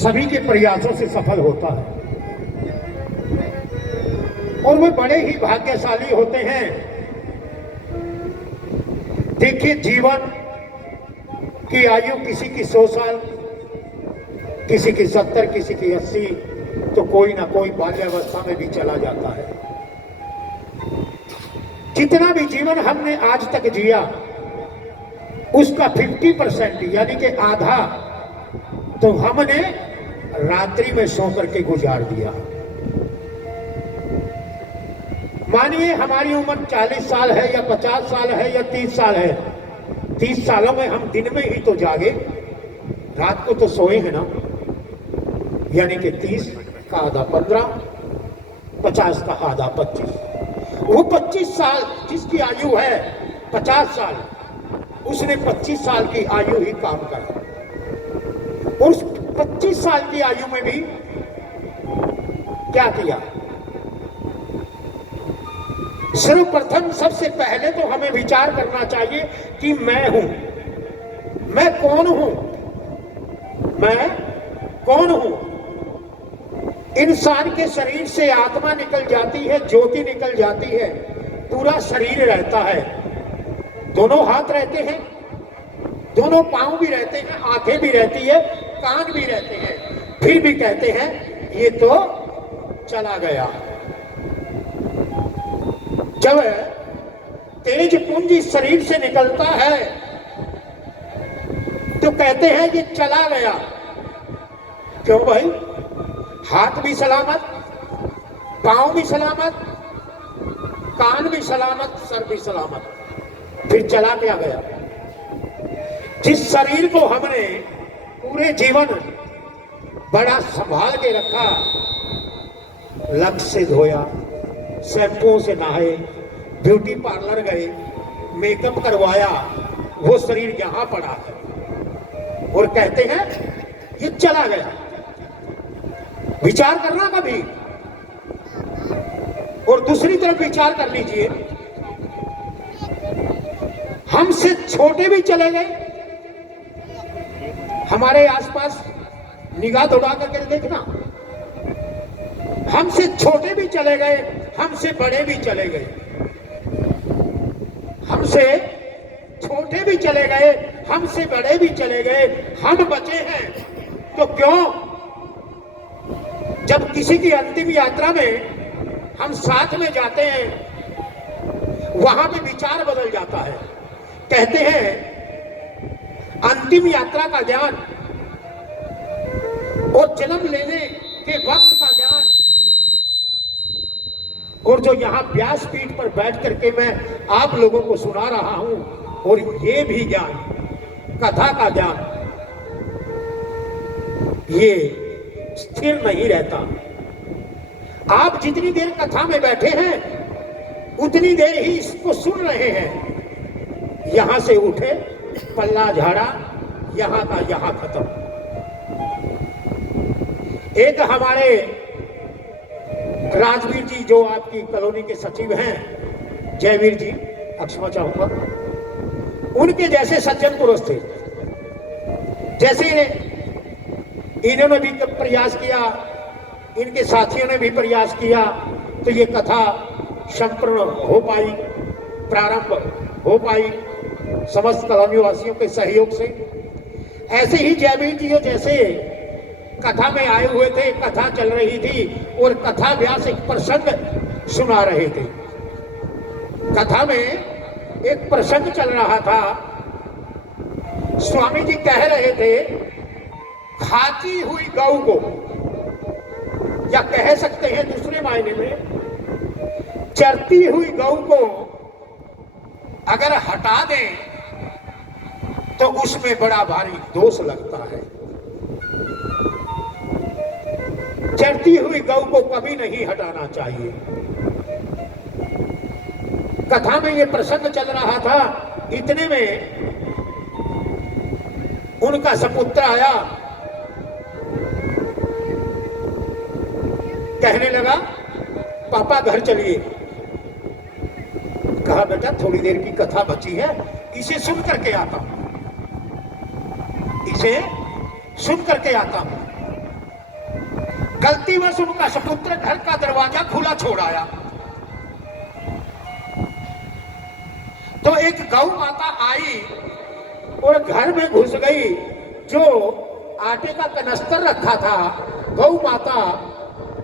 सभी के प्रयासों से सफल होता है और वे बड़े ही भाग्यशाली होते हैं। देखिए, जीवन की आयु किसी की 100 साल, किसी की 70, किसी की 80, तो कोई ना कोई बाल्यावस्था में भी चला जाता है। जितना भी जीवन हमने आज तक जिया उसका 50% यानी कि आधा तो हमने रात्रि में सो करके गुजार दिया। मानिए हमारी उम्र 40 साल है या 50 साल है या 30 साल है, 30 सालों में हम दिन में ही तो जागे, रात को तो सोए हैं ना। यानी कि 30 का आधा 15, 50 का आधा 25। वो 25 साल जिसकी आयु है 50 साल, उसने 25 साल की आयु ही काम करा और उस 25 साल की आयु में भी क्या किया? सर्वप्रथम सबसे पहले तो हमें विचार करना चाहिए कि मैं हूं, मैं कौन हूं, मैं कौन हूं। इंसान के शरीर से आत्मा निकल जाती है, ज्योति निकल जाती है, पूरा शरीर रहता है, दोनों हाथ रहते हैं, दोनों पांव भी रहते हैं, आंखें भी रहती है, कान भी रहते हैं, फिर भी कहते हैं ये तो चला गया। जब तेज पुंज इस शरीर से निकलता है तो कहते हैं ये चला गया। क्यों भाई? हाथ भी सलामत, पांव भी सलामत, कान भी सलामत, सर भी सलामत, फिर चला क्या गया? जिस शरीर को हमने पूरे जीवन बड़ा संभाल के रखा, लक्स से धोया, शैम्पू से नहाए, ब्यूटी पार्लर गए, मेकअप करवाया, वो शरीर यहां पड़ा है और कहते हैं ये चला गया। विचार करना कभी। और दूसरी तरफ विचार कर लीजिए, हमसे छोटे भी चले गए। हमारे आसपास निगाह दौड़ा करके देखना, हमसे छोटे भी चले गए, हमसे बड़े भी चले गए, हमसे छोटे भी चले गए, हमसे बड़े भी चले गए, हम बचे हैं। तो क्यों? जब किसी की अंतिम यात्रा में हम साथ में जाते हैं, वहां पे विचार बदल जाता है। कहते हैं अंतिम यात्रा का ज्ञान और जन्म लेने के वक्त का ज्ञान, और जो यहां व्यासपीठ पर बैठ करके मैं आप लोगों को सुना रहा हूं, और ये भी ज्ञान, कथा का ज्ञान, ये स्थिर नहीं रहता। आप जितनी देर कथा में बैठे हैं उतनी देर ही इसको सुन रहे हैं। यहां से उठे, पल्ला झाड़ा, यहां का यहां खत्म। एक हमारे राजवीर जी जो आपकी कॉलोनी के सचिव हैं, जयवीर जी, क्षमा चाहूंगा, उनके जैसे सज्जन पुरुष थे। जैसे इन्होंने भी प्रयास किया, इनके साथियों ने भी प्रयास किया, तो ये कथा संपूर्ण हो पाई, प्रारंभ हो पाई समस्त कॉलोनी वासियों के सहयोग से। ऐसे ही जयवीर जी जैसे कथा में आए हुए थे, कथा चल रही थी और कथा व्यास एक प्रसंग सुना रहे थे। कथा में एक प्रसंग चल रहा था। स्वामी जी कह रहे थे, खाती हुई गौ को, या कह सकते हैं दूसरे मायने में, चरती हुई गौ को अगर हटा दें तो उसमें बड़ा भारी दोष लगता है। चरती हुई गौ को कभी नहीं हटाना चाहिए। कथा में यह प्रसंग चल रहा था, इतने में उनका सपुत्र आया, कहने लगा पापा घर चलिए। कहा बेटा थोड़ी देर की कथा बची है, इसे सुन करके आता हूं, इसे सुन करके आता हूं। गलतीवश उनका सपुत्र घर का दरवाजा खुला छोड़ाया तो एक गौ माता आई और घर में घुस गई। जो आटे का कनस्तर रखा था, गौ माता